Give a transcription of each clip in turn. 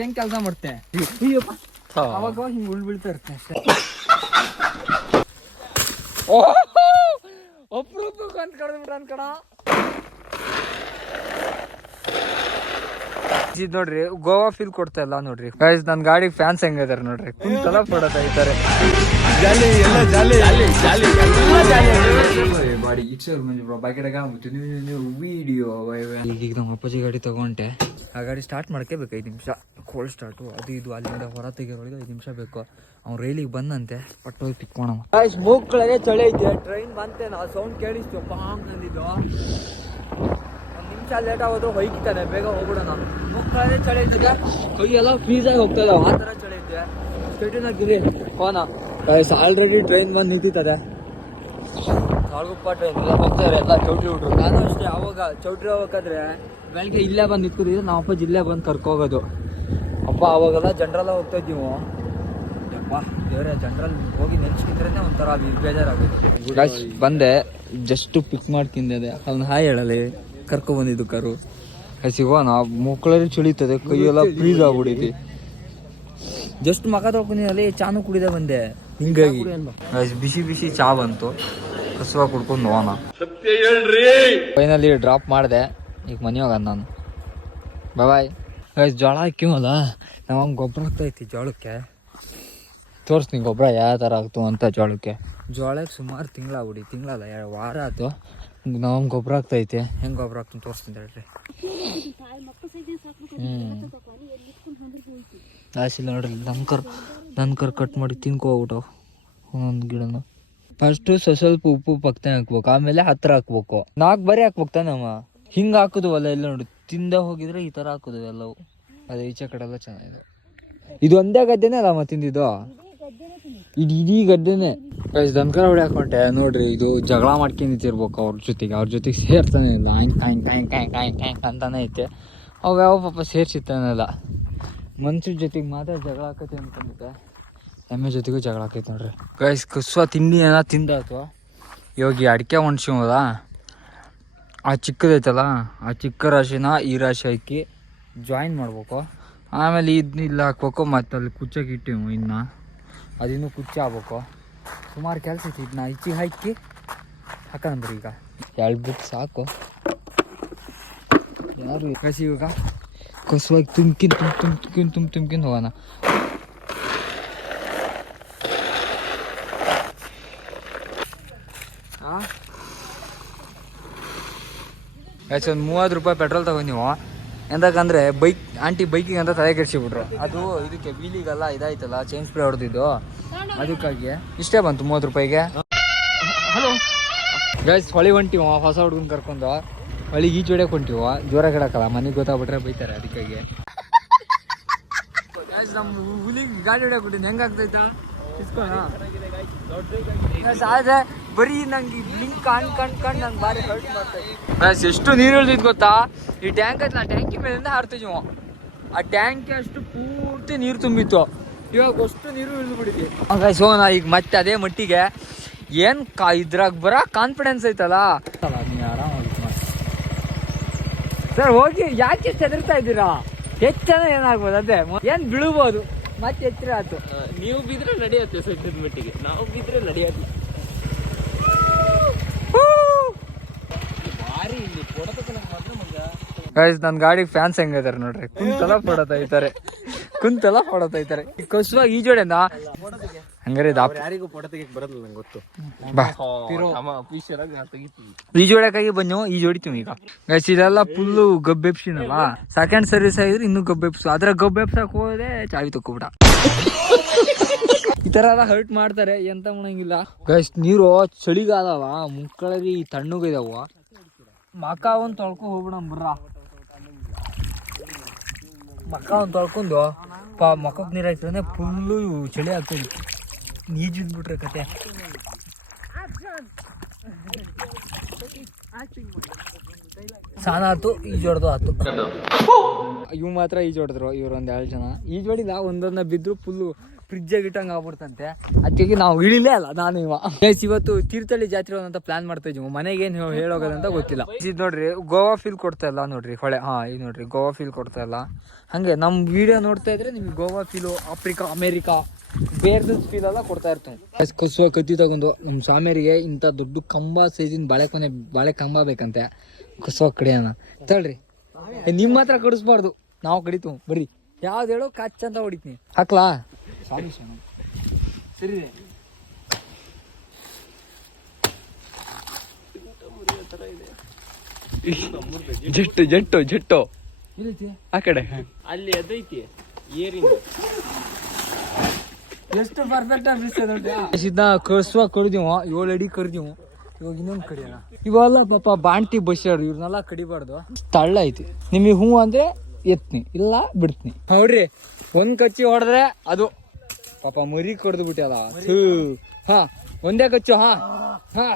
ಹೆಂಗ್ ಕೆಲಸ ಮಾಡ್ತೆ ಅವಾಗ ಹಿಂಗ್ ಉಳ್ ಬೀಳ್ತಾ ಇರ್ತೆ ಅಷ್ಟೇ. ಒಬ್ರೊಬ್ಬ ಅಂತ ಕಡ್ದ್ಬಿಟ್ರ ಅನ್ಕಣ. ಇದು ನೋಡ್ರಿ ಗೋವಾ ಫೀಲ್ ಕೊಡ್ತಾ ಇಲ್ಲ ನೋಡ್ರಿ ಗೈಸ್. ನನ್ ಗಾಡಿ ಫ್ಯಾನ್ಸ್ ಹೆಂಗಿದಾರೆ ನೋಡ್ರಿ, ಕುಂತಲ ಫೋಟೋ ಇದ್ದಾರೆ. ಬಾಡಿ ವಿಡಿಯೋ ಈಗ ನಮ್ಮ ಅಪ್ಪಾಜಿ ಗಾಡಿ ತಗೊಂಡೆ. ಆ ಗಾಡಿ ಸ್ಟಾರ್ಟ್ ಮಾಡ್ಕೋಬೇಕು 5 ನಿಮಿಷ, ಕೋಲ್ಡ್ ಸ್ಟಾರ್ಟು ಅದು ಇದು. ಅಲ್ಲಿಂದ ಹೊರ ತೆಗಿಯೋರಿಗೆ 5 ನಿಮಿಷ ಬೇಕು. ಅವ್ನು ರೈಲಿಗೆ ಬಂದಂತೆ ಪಟ್ಟು ಹೋಗಿ ಪಿಕ್ ಮಾಡೋಣ. ಮೂಕ್ಳಗೆ ಚಳಿ ಐತೆ, ಟ್ರೈನ್ ಬಂತೆ. ನಾವು ಸೌಂಡ್ ಕೇಳಿಸ್ತು ಪಾಂಗ್ ಅಂದಿದ್ದು. 1 ನಿಮಿಷ ಲೇಟ್ ಆಗೋದು ಹೊಯ್ಕಿತಾನೆ, ಬೇಗ ಹೋಗ್ಬಿಡೋಣ. ಮೂಕ್ಳಗೆ ಚಳಿ ಐತೆ, ಕೈ ಎಲ್ಲ ಫ್ರೀಸಾಗಿ ಹೋಗ್ತಾ ಇದಾವೆ, ಆ ಥರ ಚಳಿ ಐತೆ. ಸ್ಟೇಟಿನಾಗಿರಿ ಹೋನ ಗೈಸ್. ಆಲ್ರೆಡಿ ಟ್ರೈನ್ ಬಂದು ನಿಂತಿತ್ತದೆ. ನಾಲ್ಗುಪ್ಪ ಟ್ರೈನ್ ಎಲ್ಲ ಹೋಗ್ತಾರೆ, ಎಲ್ಲ ಚೌಟ್ರಿ ಹುಡ್ರು. ನಾನು ಅಷ್ಟೇ ಅವಾಗ ಚೌಟ್ರಿ ಹೋಗ್ಬೇಕಾದ್ರೆ ಬೆಳಗ್ಗೆ ಇಲ್ಲೇ ಬಂದು ನಿಂತ್ಕೊಂಡಿದ್ರೆ ನಾವು ಅಪ್ಪ ಜಿಲ್ಲೆ ಬಂದು ಕರ್ಕೋಗೋದು. ಅಪ್ಪ ಅವಾಗೆಲ್ಲ ಜನರಲ್ಲ ಹೋಗ್ತಾ ಇದ್ದೀವಿ. ಅಪ್ಪ ಬೇರೆ ಜನರಲ್ ಹೋಗಿ ನೆನ್ಸ್ಕಿದ್ರೆ ಒಂಥರ ಬೇಜಾರಾಗುತ್ತೆ. ಬಂದೆ ಜಸ್ಟ್ ಪಿಕ್ ಮಾಡ್ಕಿಂದೆ, ಅವ್ನು ಹಾಯ್ ಹೇಳಲಿ ಕರ್ಕೊಬಂದಿದ್ದು ಕರು. ಸಿಗೋಣ ಮಕ್ಕಳಲ್ಲಿ ಚಳಿತದೆ, ಕೈಯೆಲ್ಲ ಫ್ರೀಸ್ ಆಗ್ಬಿಡೈತಿ. ಜಸ್ಟ್ ಮಕ ತೊಳ್ಕೊಂಡಿನಲ್ಲಿ ಚಾನು ಕುಡಿದೆ ಬಂದೆ. ಹಿಂಗಾಗಿ ಬಿಸಿ ಬಿಸಿ ಚಾ ಬಂತು, ಹಸುವ ಕುಡ್ಕೊಂಡು ಹೋಗೋಣ. ಫೈನಲಿ ಡ್ರಾಪ್ ಮಾಡಿದೆ, ಈಗ ಮನೆ ಹೋಗೋಣ ನಾನು. ಬಾಯ್. ಜೋಳ ಹಾಕಿವಲ್ಲ, ನಾವು ಗೊಬ್ಬರ ಹಾಕ್ತೈತಿ ಜೋಳಕ್ಕೆ. ತೋರಿಸ್ತೀನಿ ಗೊಬ್ಬರ ಯಾವ ಥರ ಆಗ್ತು ಅಂತ. ಜೋಳಕ್ಕೆ ಸುಮಾರು ತಿಂಗಳಲ್ಲ 2 ವಾರ ಆಯ್ತು. ನಾವು ಗೊಬ್ಬರ ಹಾಕ್ತೈತೆ. ಹೆಂಗೆ ಗೊಬ್ಬರ ಹಾಕ್ತೀನಿ ತೋರಿಸ್ತೀನಿ ಹೇಳ್ರಿ. ಆಸಿಲ್ಲ ನೋಡ್ರಿ, ನನ್ಕರ್ ಕಟ್ ಮಾಡಿ ತಿನ್ಕೋಗ್ಬಿಟ್ಟು ಒಂದೊಂದು ಗಿಡನ. ಫಸ್ಟು ಸ್ವಲ್ಪ ಉಪ್ಪು ಪಕ್ಕನೆ ಹಾಕ್ಬೇಕು, ಆಮೇಲೆ ಹತ್ರ ಹಾಕ್ಬೇಕು. 4 ಬರೀ ಹಾಕ್ಬೇಕು ತಾನಮ್ಮ. ಹಿಂಗೆ ಹಾಕುದುವಲ್ಲ ಎಲ್ಲ ನೋಡಿ, ತಿಂದ ಹೋಗಿದ್ರೆ ಈ ಥರ ಹಾಕುದು ಎಲ್ಲವು. ಅದೇ ಈಚೆ ಕಡೆ ಎಲ್ಲ ಚೆನ್ನಾಗಿದೆ. ಇದು ಒಂದೇ ಗದ್ದೆನೇ ಅಲ್ಲ ತಿಂದಿದ್ದು, ಇಡೀ ಗದ್ದೆನೆ. ದನ್ಕರ ಹೊಡಿ ಹಾಕೊಂಡೆ ನೋಡ್ರಿ. ಇದು ಜಗಳ ಮಾಡ್ಕೊಂಡಿರ್ಬೇಕು ಅವ್ರ ಜೊತೆಗೆ ಸೇರ್ತಾನೆ ಇಲ್ಲ. ಕಾಯ್ ಅಂತಾನೆ ಐತೆ. ಅವು ಯಾವ ಪಾಪ ಸೇರ್ಸಿತ್ತಾನಲ್ಲ. ಮನ್ಸೂರ್ ಜೊತೆಗೆ ಮಾತ್ರ ಜಗಳ ಹಾಕೈತೆ ಅನ್ಕೊಂಡಿದ್ದೆ. ಎಮ್ಮೆ ಜೊತೆಗೂ ಜಗಳ ಹಾಕೈತೆ ನೋಡ್ರಿ ಗೈಸ್. ಕಸುವ ತಿಂಡಿ ಏನೋ ತಿಂದಾಯ್ತು. ಇವಾಗ ಅಡಿಕೆ ಒಣಸಿದ, ಆ ಚಿಕ್ಕದೈತಲ್ಲ, ಆ ಚಿಕ್ಕ ರಾಶಿನ ಈ ರಾಶಿ ಹಾಕಿ ಜಾಯಿನ್ ಮಾಡ್ಬೇಕು. ಆಮೇಲೆ ಇದನ್ನ ಇಲ್ಲ ಹಾಕ್ಬೇಕು, ಮತ್ತು ಅಲ್ಲಿ ಕುಚ್ಚಕ್ಕೆ ಇಟ್ಟಿವು. ಇನ್ನು ಅದಿನ್ನೂ ಕುಚ್ಚ ಆಗ್ಬೇಕು. ಸುಮಾರು ಕೆಲಸ ಐತಿ. ಇದನ್ನ ಇಚ್ಚಿಗೆ ಹಾಕಿ ಹಾಕಂದ್ರಿ. ಈಗ 2 ಬುಕ್ ಸಾಕು. ಯಾರು ಕಸಿ ಇವಾಗ ಕಸುವಾಗಿ ತುಂಬ್ಕಿಂದ ಹೋಗೋಣ. ಒಂದು 30 ರೂಪಾಯಿ ಪೆಟ್ರೋಲ್ ತಗೊಂಡಿವು. ಎಂತಕ್ಕಂದ್ರೆ ಆಂಟಿ ಬೈಕಿಗೆ ಅಂತ ತಲೆ ಕೆಡಿಸಿಬಿಟ್ರು. ಅದು ಇದಕ್ಕೆ ವೀಲಿಗೆಲ್ಲ ಇದಾಯ್ತಲ್ಲ, ಚೈನ್ ಸ್ಪ್ರೇ ಹೊಡೆದಿದ್ದು, ಅದಕ್ಕಾಗಿ ಇಷ್ಟೇ ಬಂತು 30 ರೂಪಾಯಿಗೆ. ಹಲೋ ಗೈಸ್, ಹೊಳಿ ಹೊಂಟಿವ ಹೊಸ ಹುಡುಗನ ಕರ್ಕೊಂಡು. ಹೊಳಿಗೆ ಈಜು ಹೊಡ್ಯಕ್ಕೆ ಹೊಂಟಿವ. ಜೋರಾಗಿ ಹೇಳಕ್ಕಲ್ಲ, ಮನೆಗೆ ಗೊತ್ತಾಗ್ಬಿಟ್ರೆ ಬೈತಾರೆ. ಅದಕ್ಕಾಗಿ ನಮ್ಮ ಹುಲಿಗೆ ಗಾಡಿ ಹೊಡ್ಯಕ್ಕೆ ಕೊಟ್ಟಿನಿ. ಹೆಂಗಾಗ್ತೈತಾ ಇಸ್ಕೋಣ. ಆದ್ರೆ ಬರೀ ನಂಗೆ ಬ್ಲಿಂಕ್ ಕಣ್ ನಂಗೆ ಭಾರಿ ಹರ್ಟ್ ಮಾಡ್ತೈತಿ. ಎಷ್ಟು ನೀರು ಇಳ್ದಿದ್ ಗೊತ್ತಾ. ಈ ಟ್ಯಾಂಕ್ ಐತಲ್ಲ, ಟ್ಯಾಂಕಿ ಮೇಲಿಂದ ಹಾರ್ತಿದ್ವಿ. ಆ ಟ್ಯಾಂಕಿ ಅಷ್ಟು ಪೂರ್ತಿ ನೀರು ತುಂಬಿತ್ತು. ಇವಾಗ ಅಷ್ಟು ನೀರು ಇಳಿದು ಬಿಡಿದ್ವಿ. ಸೋನ ಈಗ ಮತ್ತೆ ಅದೇ ಮಟ್ಟಿಗೆ ಏನು ಇದ್ರಾಗ ಬರೋ ಕಾನ್ಫಿಡೆನ್ಸ್ ಐತಲ್ಲ. ನೀವು ಆರಾಮಾಗಿ ಸರ್ ಹೋಗಿ. ಯಾಕೆ ಚದರ್ತಾ ಇದ್ದೀರಾ? ಹೆಚ್ಚನ ಏನಾಗ್ಬೋದು, ಅದೇ ಏನು ಬೀಳ್ಬೋದು, ಮತ್ತೆ ಎಚ್ಚರ ಆಯ್ತು. ನೀವು ಬಿದ್ರೆ ನಡೆಯುತ್ತೆ ಸದ್ಯದ ಮಟ್ಟಿಗೆ, ನಾವು ಬಿದ್ರೆ ನಡೆಯಲ್ಲ. ನನ್ನ ಗಾಡಿಗೆ ಫ್ಯಾನ್ಸ್ ಹೆಂಗಿದಾರೆ ನೋಡ್ರಿ, ಕುಂತಲ ಫೋಡೋತೈತಾರೆ. ಕಸುವಾಗಿ ಈಜೋಡೆನ ಹಂಗಾರೆ ಯಾರಿಗೂ ಫೋಟೋ ತೆಗಿಯಕ್ಕೆ ಬರಲ್ಲ ನಂಗೆ ಗೊತ್ತು. ಈಜೋಡಕ್ಕಾಗಿ ಬಂದು ಈಜೋಡಿತೀವಿ ಈಗ. ಗೈಸ್ ಇದೆಲ್ಲ ಫುಲ್ಲು ಗಬ್ಬೆಪ್ಸಿನಲ್ಲ. ಸೆಕೆಂಡ್ ಸರ್ವಿಸ್ ಆಗಿದ್ರೆ ಇನ್ನೂ ಗಬ್ಬೆಪ್ಸು. ಅದ್ರ ಗಬ್ಬೆಪ್ಸಕ್ ಹೋದೆ ಚಾವಿ ತಕ್ಕೊಬಿಡ. ಈ ತರ ಎಲ್ಲ ಹರ್ಟ್ ಮಾಡ್ತಾರೆ, ಎಂತ ಮಾಡಂಗಿಲ್ಲ. ಗೈಸ್ ನೀರು ಚಳಿಗಾಲವ, ಮುಕ್ಕಳರಿ ತಣ್ಣಗಿದಾವ. ಮಕ ಒಂದು ತೊಳ್ಕೊ ಹೋಗ್ಬಿಡ ಬರ್ರ. ಮಕ ಒಂದು ತೊಳ್ಕೊಂಡು ಮಕ್ಕಕ್ಕೆ ನೀರು ಹಾಕ್ತಂದ್ರೆ ಫುಲ್ಲು ಚಳಿ ಆಗ್ತದೆ. ಈಜಿದ್ಬಿಟ್ರೆ ಕತೆ. ಸ್ನಾನ ಆಯ್ತು, ಈಜೊಡ್ದು ಆಯ್ತು. ಇವು ಮಾತ್ರ ಈಜೊಡಿದ್ರು. ಇವ್ರು 1-2 ಜನ ಈಜೊಡಿಲ್ಲ. ಒಂದೊಂದ ಬಿದ್ರು ಫುಲ್ಲು ಫ್ರಿಜ್ಜಾಗಿ ಇಟ್ಟಂಗೆ ಆಗ್ಬಿಡ್ತಂತೆ. ಅದಕ್ಕೆ ನಾವು ಇಳಿಲೇ ಅಲ್ಲ ನಾನು ಗೈಸ್. ಇವತ್ತು ತೀರ್ಥಹಳ್ಳಿ ಜಾತ್ರೆ ಅಂತ ಪ್ಲಾನ್ ಮಾಡ್ತಾ ಇದೀವಿ. ಮನೆಗೆ ಏನು ಹೇಳೋಗೋದಂತ ಗೊತ್ತಿಲ್ಲ. ಇದು ನೋಡ್ರಿ ಗೋವಾ ಫೀಲ್ ಕೊಡ್ತಾ ಇಲ್ಲ ನೋಡ್ರಿ ಹೊಳೆ. ಇದು ನೋಡ್ರಿ ಗೋವಾ ಫೀಲ್ ಕೊಡ್ತಾ ಇಲ್ಲ. ಹಂಗೆ ನಮ್ಮ ವಿಡಿಯೋ ನೋಡ್ತಾ ಇದ್ರೆ ನಿಮ್ಗೆ ಗೋವಾ ಫೀಲು, ಆಫ್ರಿಕಾ, ಅಮೇರಿಕಾ ಬೇರ್ದ ಫೀಲ್ ಎಲ್ಲ ಕೊಡ್ತಾ ಇರ್ತೀನಿ. ಕಸುವ ಕತ್ತಿ ತಗೊಂಡು ನಮ್ಮ ಸ್ವಾಮಿಯರಿಗೆ ಇಂಥ ದೊಡ್ಡ ಕಂಬ ಸೈಜಿನ ಬಾಳೆ ಕಂಬ ಬೇಕಂತೆ. ಕಸುವ ಕಡಿಯೋಣ ತಳ್ರಿ. ನಿಮ್ಮ ಹತ್ರ ಕಡಿಸ್ಬಾರ್ದು, ನಾವು ಕಡಿತು ಬರ್ರಿ. ಯಾವ್ದು ಹೇಳೋ ಕಚ್ಚ ಅಂತ ಹೊಡಿತೀನಿ. ಹಾಕ್ಲಾ ಸ್ವಾಮಿ ಸರಿ. ಜಟ್ಟು ಜಟ್ಟು ಜಟ್ಟು ಆ ಕಡೆ ಅಲ್ಲಿ ಅದೈತಿ ಏರಿನ ಎಷ್ಟು ಪರ್ಫೆಕ್ಟ್ ಕಳ್ಸುವ ಕಡ್ದೀವ 7 ಅಡಿ ಕಡ್ದೀವು. ಇವಾಗ ಇನ್ನೊಂದು ಕಡಿಯೋಣ. ಇವೆಲ್ಲ ಪಾಪ ಬಾಣ್ತಿ ಬಸ್ಸಾರು, ಇವ್ರನ್ನೆಲ್ಲ ಕಡಿಬಾರ್ದು. ತಳ್ಳ ಐತಿ. ನಿಮಗೆ ಹೂ ಅಂದ್ರೆ ಎತ್ನಿ, ಇಲ್ಲ ಬಿಡ್ತೀನಿ. ನೋಡ್ರಿ ಒಂದ್ ಕಚ್ಚಿ ಹೊಡೆದ್ರೆ ಅದು ಪಾಪ ಮರಿ ಕಡ್ದು ಬಿಟ್ಟಲ್ಲ. ಹಾ ಒಂದೇ ಕಚ್ಚು. ಹಾ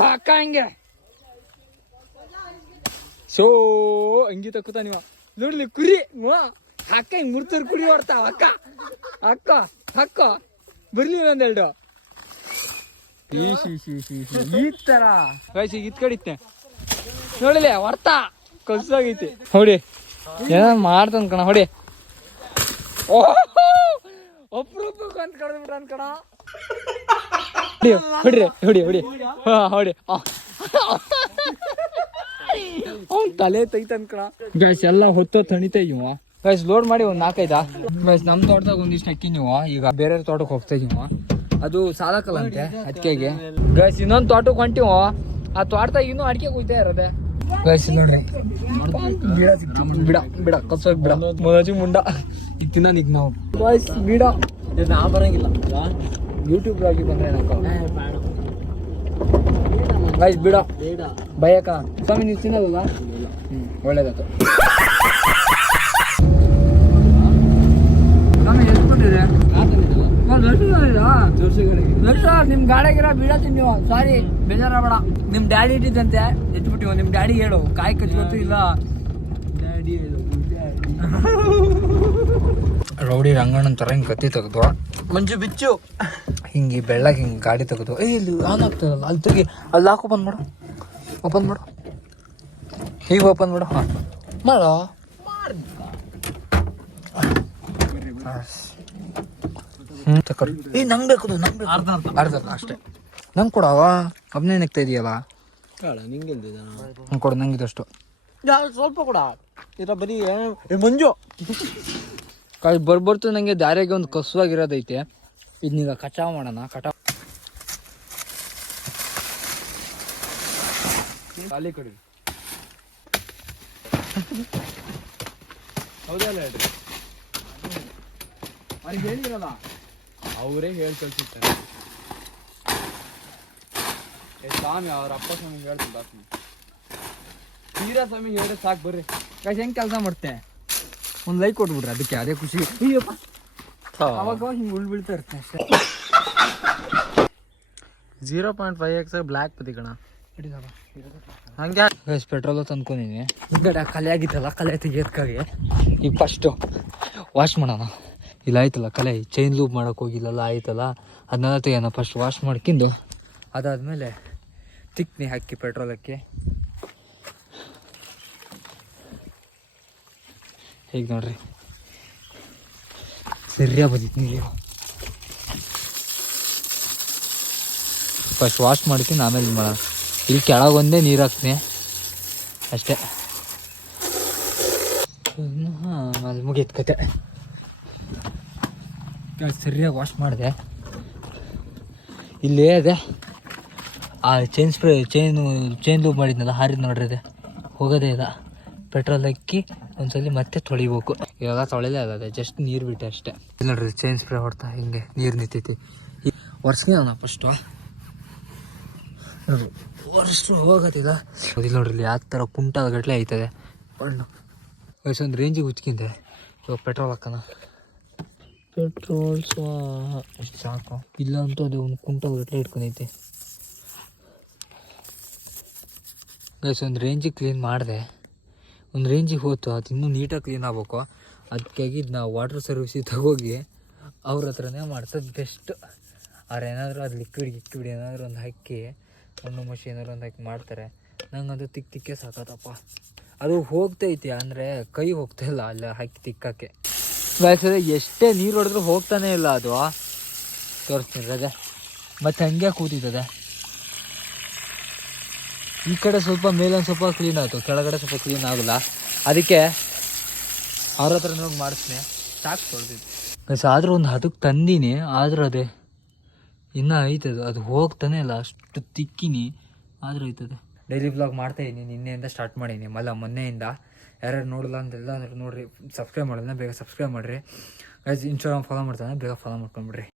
ಹಾಕ ಹಂಗೆ ಸೋ ಹಂಗಿ ತಕ್ಕುತ್ತ ನೀವ ನೋಡ್ಲಿ ಕುರಿ ಅಕ್ಕ ಹಿಂಗ್ ಮುರ್ತರ್ ಕುರಿ ಹೊಡ್ತಾವ. ಅಕ್ಕ ಅಕ್ಕ ಅಕ್ಕ ಬರ್ಲಿ ಒಂದೆರಡು ಈ ತರ ವಯಸ್ಸಿಗೆ ಇತ್ ಕಡಿತೆ ನೋಡಿಲೆ ಹೊಡ್ತಾ ಕಲ್ಸಾಗೈತಿ. ಹೊಡಿ ಏನ ಮಾಡ್ತಾನ ಕಣ. ಹೊಡಿ ಅಪ್ರೂಪಕ್ಕೆ ಅಂತ ಕಡ್ದ್ಬಿಟ್ರ ಅನ್ಕಣ. ಹೊಡಿ ಹೊಡಿ ಹೊಡಿ ಹೊಡಿ. ಅವ್ನ್ ತಲೆ ತೈತ ಅನ್ಕಣ. ಗ್ಯಾಸ್ ಎಲ್ಲ ಹೊತ್ತ ತಣಿತಾ ಇವ. ಗೈಸ್ ಲೋಡ್ ಮಾಡಿ ಒಂದ್ 4-5. ಗೈಸ್ ನಮ್ ತೋಟದಾಗ ಒಂದಿಷ್ಟು ಅಕ್ಕಿ ನೀವು ಈಗ ಬೇರೆ ತೋಟಕ್ಕೆ ಹೋಗ್ತಾ ಇದೀವ. ಅದು ಸಾಲಕಲ್ಲ ಅಂತೆ ಅದಕ್ಕೆಗೆ. ಗೈಸ್ ಇನ್ನೊಂದು ತೋಟಕ್ಕೆ ಹೊಂಟಿವ. ಆ ತೋಟದಾಗ ಇನ್ನೂ ಅಡಿಕೆ ಕುಯ್ತಾ ಇರೋದೆ. ಗೈಸ್ ನೋಡ್ರಿ ಬಿಡ ಬಿಡ ಕಸೋಗಿ ಬಿಡ ಮೊದಲು ಮುಂಡ ಈಗ ತಿನ್ನ ಈಗ ನಾವು. ಗೈಸ್ ಬಿಡ ನಾ ಬರಂಗಿಲ್ಲ ಯೂಟ್ಯೂಬ್ ಆಗಿ ಬಂದ್ರೆ ಗೈಸ್ ಬಿಡ ಬಯಕ ಸ್ವಾಮಿ ನೀವು ತಿನ್ನೋದಲ್ಲ. ಒಳ್ಳೇದಾಯ್ತು. ನಿಮ್ ಗಾಡಿಗಿರ ಬೀಳತ್ತೀನಿ ನೀವು. ಸಾರಿ ಬೇಜಾರಾಗಬೇಡ. ನಿಮ್ ಡ್ಯಾಡಿ ಇಟ್ಟಿದ್ದಂತೆ ಎತ್ಬಿಟ್ಟಿವ. ನಿಮ್ ಡ್ಯಾಡಿ ಹೇಳು ಕಾಯಿ ಕಚ್ಕೊತ್ತು ಇಲ್ಲ. ಡ್ಯಾಡಿ ರೌಡಿ ರಂಗಣ್ಣನ ತರ ಹಿಂಗ್ ಕತ್ತಿ ತೆಗೆದು ಮಂಜು ಬಿಚ್ಚು ಹಿಂಗೆ ಬೆಳ್ಳಗೆ ಹಿಂಗೆ ಗಾಡಿ ತೆಗೆದು ಇಲ್ಲಿ ಆನ್ ಆಗ್ತದಲ್ಲ ಅಲ್ಲಿ ತೆಗಿ. ಅಲ್ಲಿ ಹಾಕೋ ಓಪನ್ ಮಾಡು. ಓಪನ್ ಮಾಡು ಈಗ ಓಪನ್ ಮಾಡು. ಹಾಂ ಮಾಡೋ ತಕೊಡು. ನಂಗೆ ಬೇಕು ನಂಗೆ ಅರ್ಧ ಅಷ್ಟೇ. ನಂಗೆ ಕೊಡವ ಒಬ್ಬನೇ ನೆಕ್ತಾ ಇದೆಯಲ್ಲ. ನಂಗೆ ಕೊಡು ನಂಗಿದಷ್ಟು ಸ್ವಲ್ಪ ಕೂಡ ಇರ ಬರೀ ಮಂಜು ಕಾಯಿ ಬರ್ಬರ್ತು. ನಂಗೆ ದಾರಿಗೆ ಒಂದು ಕಸುವಾಗಿರೋದೈತೆ. ಇದನ್ನೀಗ ಕಚಾವ್ ಮಾಡೋಣ. ಕಟಾವ್ ಖಾಲಿ ಕಡಿ ಹೌದಲ್ಲ ಹೇಳ್ರಿ. ಅವ್ರಿಗೆ ಹೇಳಿರಲ್ಲ ಅವರೇ ಹೇಳಿ ಕಳ್ಸಿರ್ತಾರೆ. ಸ್ವಾಮಿ ಅವ್ರ ಅಪ್ಪ ಸ್ವಾಮಿ ಹೇಳ್ತೀನಿ ಬಾಸ್. ತೀರಾ ಸ್ವಾಮಿ ಹೇಳಿದ್ರೆ ಸಾಕು ಬರ್ರಿ. ಕಾಯ್ಸ್ ಹೆಂಗೆ ಕೆಲಸ ಮಾಡ್ತೆ ಒಂದು ಲೈಕ್ ಕೊಟ್ಬಿಡ್ರಿ ಅದಕ್ಕೆ ಅದೇ ಖುಷಿ. ಅಯ್ಯಪ್ಪ ಅವಾಗ ಹಿಂಗೆ ಉಳ್ ಬೀಳ್ತಾ ಇರ್ತೇನೆ ಅಷ್ಟೇ. 0.5x ಬ್ಲ್ಯಾಕ್ ಪತಿ ಕಣ ಹಂಗೆ. ಪೆಟ್ರೋಲು ತಂದ್ಕೊಂಡಿನಿ. ಈ ಕಡೆ ಕಲೆ ಆಗಿತ್ತಲ್ಲ, ಕಲೆ ತೆಗಿಯೋದಕ್ಕಾಗಿ ಈಗ ಫಸ್ಟು ವಾಶ್ ಮಾಡೋಣ. ಇಲ್ಲ ಆಯ್ತಲ್ಲ ಕಲೆ ಚೈನ್ ಲೂಪ್ ಮಾಡೋಕೆ ಹೋಗಿಲ್ಲಲ್ಲ ಆಯ್ತಲ್ಲ, ಅದನ್ನೆಲ್ಲ ತೆಗಿಯೋಣ. ಫಸ್ಟ್ ವಾಶ್ ಮಾಡ್ಕೊಂಡು ಅದಾದಮೇಲೆ ತಿಕ್ನಿ ಹಾಕಿ ಪೆಟ್ರೋಲ್ ಹಾಕಿ ಈಗ ನೋಡ್ರಿ ಸರಿಯಾಗಿ ಬಂದಿತ್ತು ನೀರು. ಫಸ್ಟ್ ವಾಶ್ ಮಾಡ್ತೀನಿ ಆಮೇಲೆ ಇದು ಮಾಡೋಣ. ಇಲ್ಲಿ ಕೆಳಗೊಂದೇ ನೀರು ಹಾಕ್ತೀನಿ ಅಷ್ಟೇ. ಹಾಂ ಅಲ್ಲಿ ಮುಗೀತು ಕತೆ. ಸರಿಯಾಗಿ ವಾಶ್ ಮಾಡಿದೆ. ಇಲ್ಲೇ ಅದೇ ಆ ಚೈನ್ ಲೂಪ್ ಮಾಡಿದ್ನಲ್ಲ ಹಾರಿದ್ ನೋಡ್ರಿ ಅದೇ ಹೋಗೋದೇ ಇಲ್ಲ. ಪೆಟ್ರೋಲ್ ಹಾಕಿ ಒಂದ್ಸಲಿ ಮತ್ತೆ ತೊಳಿಬೇಕು. ಇವಾಗ ತೊಳೆದೇ ಅದ ಜಸ್ಟ್ ನೀರು ಬಿಟ್ಟೆ ಅಷ್ಟೇ. ಇಲ್ಲಿ ನೋಡ್ರಿ ಚೈನ್ ಸ್ಪ್ರೇ ಹೊಡ್ತಾ ಹಿಂಗೆ ನೀರು ನಿಂತೈತಿ. ಒರೆಸ್ಕೊಳ್ಳೋಣ ಫಸ್ಟು. ನೋಡ್ರಿ ವರ್ಷ ಹೋಗೋದಿಲ್ಲ. ಇಲ್ಲಿ ನೋಡ್ರಿ ಇಲ್ಲಿ ಯಾವ ಥರ ಕುಂಟಾದ ಗಟ್ಲೆ ಆಯ್ತದೆ ಬಣ್ಣು. ಒಂದು ರೇಂಜಿಗೆ ಉಚ್ಕಿಂದೆ. ಇವಾಗ ಪೆಟ್ರೋಲ್ ಹಾಕೋಣ. ಪೆಟ್ರೋಲ್ ಅಷ್ಟು ಸಾಕು. ಇಲ್ಲ ಅಂತೂ ಅದು ಒಂದು ಕುಂಟಾದ ಗಟ್ಲೆ ಇಟ್ಕೊಂಡೈತೆ. ಗೈಸ್ ಒಂದು ರೇಂಜಿಗೆ ಕ್ಲೀನ್ ಮಾಡಿದೆ. ಒಂದು ರೇಂಜಿಗೆ ಹೋಯ್ತು. ಅದು ಇನ್ನೂ ನೀಟಾಗಿ ಕ್ಲೀನ್ ಆಗ್ಬೇಕು. ಅದಕ್ಕಾಗಿ ನಾವು ವಾಟರ್ ಸರ್ವಿಸಿಗೆ ತಗೋಗಿ ಅವ್ರ ಹತ್ರನೇ ಮಾಡ್ಸೋದು ಬೆಸ್ಟ್. ಅವ್ರು ಏನಾದರೂ ಅದು ಲಿಕ್ವಿಡ್ ಏನಾದರೂ ಒಂದು ಹಾಕಿ ಹಣ್ಣು ಮಷಿ ಏನಾದ್ರು ಒಂದು ಹಾಕಿ ಮಾಡ್ತಾರೆ. ನಂಗಂದು ತಿಕ್ಕೇ ಸಾಕತ್ತಪ್ಪ. ಅದು ಹೋಗ್ತೈತಿ ಅಂದರೆ ಕೈ ಹೋಗ್ತಾ ಇಲ್ಲ ಅಲ್ಲ ಹಾಕಿ ತಿಕ್ಕಕ್ಕೆ. ಯಾಕಂದರೆ ಎಷ್ಟೇ ನೀರು ಹೊಡೆದ್ರೂ ಹೋಗ್ತಾನೆ ಇಲ್ಲ ಅದು. ತೋರಿಸ್ತೀನಿ ರಜೆ. ಮತ್ತು ಹಂಗೆ ಕೂತಿದ್ದದೆ. ಈ ಕಡೆ ಸ್ವಲ್ಪ ಮೇಲೊಂದು ಸ್ವಲ್ಪ ಕ್ಲೀನ್ ಆಯಿತು, ಕೆಳಗಡೆ ಸ್ವಲ್ಪ ಕ್ಲೀನ್ ಆಗಲ್ಲ. ಅದಕ್ಕೆ ಅವ್ರ ಹತ್ರ ಹೋಗಿ ಮಾಡಿಸ್ತೀನಿ. ಸಾಕು ತೊಳೆದಿದ್ದು ಆದರೂ ಒಂದು ಅದಕ್ಕೆ ತಂದೀನಿ. ಆದರೂ ಅದೇ ಇನ್ನೂ ಐತದು, ಅದು ಹೋಗ್ತಾನೆ ಇಲ್ಲ. ಅಷ್ಟು ತಿಕ್ಕಿನಿ ಆದರೂ ಐತದೆ. ಡೈಲಿ ಬ್ಲಾಗ್ ಮಾಡ್ತಾಯಿದ್ದೀನಿ. ನಿನ್ನೆಯಿಂದ ಸ್ಟಾರ್ಟ್ ಮಾಡೀನಿ, ಮೊನ್ನೆಯಿಂದ. ಯಾರ್ಯಾರು ನೋಡಲ್ಲ ಅಂತೆಲ್ಲ ನೋಡಿರಿ, ಸಬ್ಸ್ಕ್ರೈಬ್ ಮಾಡೋದನ್ನ ಬೇಗ ಸಬ್ಸ್ಕ್ರೈಬ್ ಮಾಡಿರಿ. ಇನ್ಸ್ಟಾಗ್ರಾಮ್ ಫಾಲೋ ಮಾಡ್ತಾನೆ ಬೇಗ ಫಾಲೋ ಮಾಡ್ಕೊಂಡ್ಬಿಡ್ರಿ.